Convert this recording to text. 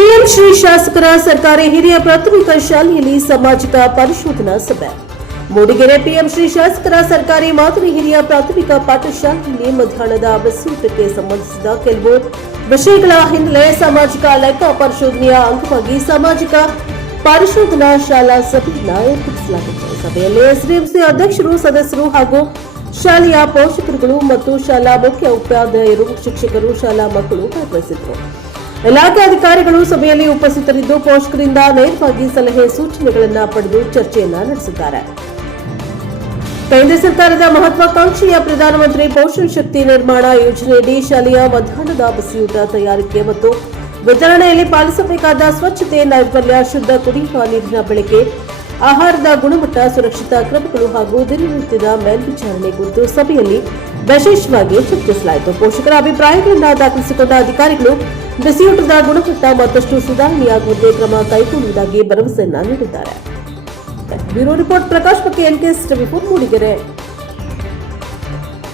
PM Shri ಶಾಸಕರ ಸರ್ಕಾರಿ ಹಿರಿಯ ಪ್ರಾಥಮಿಕ ಶಾಲೆಯಲ್ಲಿ ಸಾಮಾಜಿಕ ಪರಿಶೋಧನಾ ಸಭೆ. ಮೂಡಿಗೆರೆ ಪಿಎಂ ಶ್ರೀ ಶಾಸಕರ ಸರ್ಕಾರಿ ಮಾದರಿ ಹಿರಿಯ ಪ್ರಾಥಮಿಕ ಪಾಠಶಾಲೆಯಲ್ಲಿ ಮಧ್ಯಾಹ್ನದ ಬಸ್ಸೂಟಕ್ಕೆ ಸಂಬಂಧಿಸಿದ ಕೆಲವು ವಿಷಯಗಳ ಹಿನ್ನೆಲೆ ಸಾಮಾಜಿಕ ಲೆಕ್ಕ ಪರಿಶೋಧನೆಯ ಅಂಗವಾಗಿ ಸಾಮಾಜಿಕ ಪರಿಶೋಧನಾ ಶಾಲಾ ಸಭೆಯನ್ನು ಏರ್ಪಡಿಸಲಾಗಿದೆ ಸಭೆಯಲ್ಲಿ ಎಸ್ಡಿಎಂಸಿ ಅಧ್ಯಕ್ಷರು, ಸದಸ್ಯರು ಹಾಗೂ ಶಾಲೆಯ ಪೋಷಕರುಗಳು ಮತ್ತು ಶಾಲಾ ಮುಖ್ಯ ಉಪಾಧ್ಯಾಯರು, ಶಿಕ್ಷಕರು, ಶಾಲಾ ಮಕ್ಕಳು ಭಾಗವಹಿಸಿದ್ರು ಇಲಾಖೆ ಅಧಿಕಾರಿಗಳು ಸಭೆಯಲ್ಲಿ ಉಪಸ್ಥಿತರಿದ್ದು, ಪೋಷಕರಿಂದ ನೇರವಾಗಿ ಸಲಹೆ ಸೂಚನೆಗಳನ್ನು ಪಡೆದು ಚರ್ಚೆಯನ್ನ ನಡೆಸಿದ್ದಾರೆ. ಕೇಂದ್ರ ಸರ್ಕಾರದ ಮಹತ್ವಾಕಾಂಕ್ಷೆಯ ಪ್ರಧಾನಮಂತ್ರಿ ಪೋಷಣ್ ಶಕ್ತಿ ನಿರ್ಮಾಣ ಯೋಜನೆಯಡಿ ಶಾಲೆಯ ಮಧ್ಯಾಹ್ನದ ಬಿಸಿಯೂಟ ತಯಾರಿಕೆ ಮತ್ತು ವಿತರಣೆಯಲ್ಲಿ ಪಾಲಿಸಬೇಕಾದ ಸ್ವಚ್ಛತೆ, ನೈರ್ಮಲ್ಯ, ಶುದ್ಧ ಕುಡಿಯುವ ನೀರಿನ ಬಳಕೆ, ಆಹಾರದ ಗುಣಮಟ್ಟ, ಸುರಕ್ಷಿತ ಕ್ರಮಗಳು ಹಾಗೂ ದಿನನಿತ್ಯದ ಮೇಲ್ವಿಚಾರಣೆ ಕುರಿತು ಸಭೆಯಲ್ಲಿ ವಿಶೇಷವಾಗಿ ಚರ್ಚಿಸಲಾಯಿತು. ಪೋಷಕರ ಅಭಿಪ್ರಾಯಗಳನ್ನು ದಾಖಲಿಸಿಕೊಂಡ ಅಧಿಕಾರಿಗಳು ಬಿಸಿಯೂಟದ ಗುಣಮಟ್ಟ ಮತ್ತಷ್ಟು ಸುಧಾರಣೆಯಾಗುವಂತೆ ಕ್ರಮ ಕೈಗೊಳ್ಳುವುದಾಗಿ ಭರವಸೆಯನ್ನ ನೀಡಿದ್ದಾರೆ. ಬ್ಯೂರೋ ರಿಪೋರ್ಟ್ ಪ್ರಕಾಶ್ ಬಗ್ಗೆ ಎನ್ಕೆಎಸ್ ಟಿವಿ ಮೂಡಿಗೆರೆ.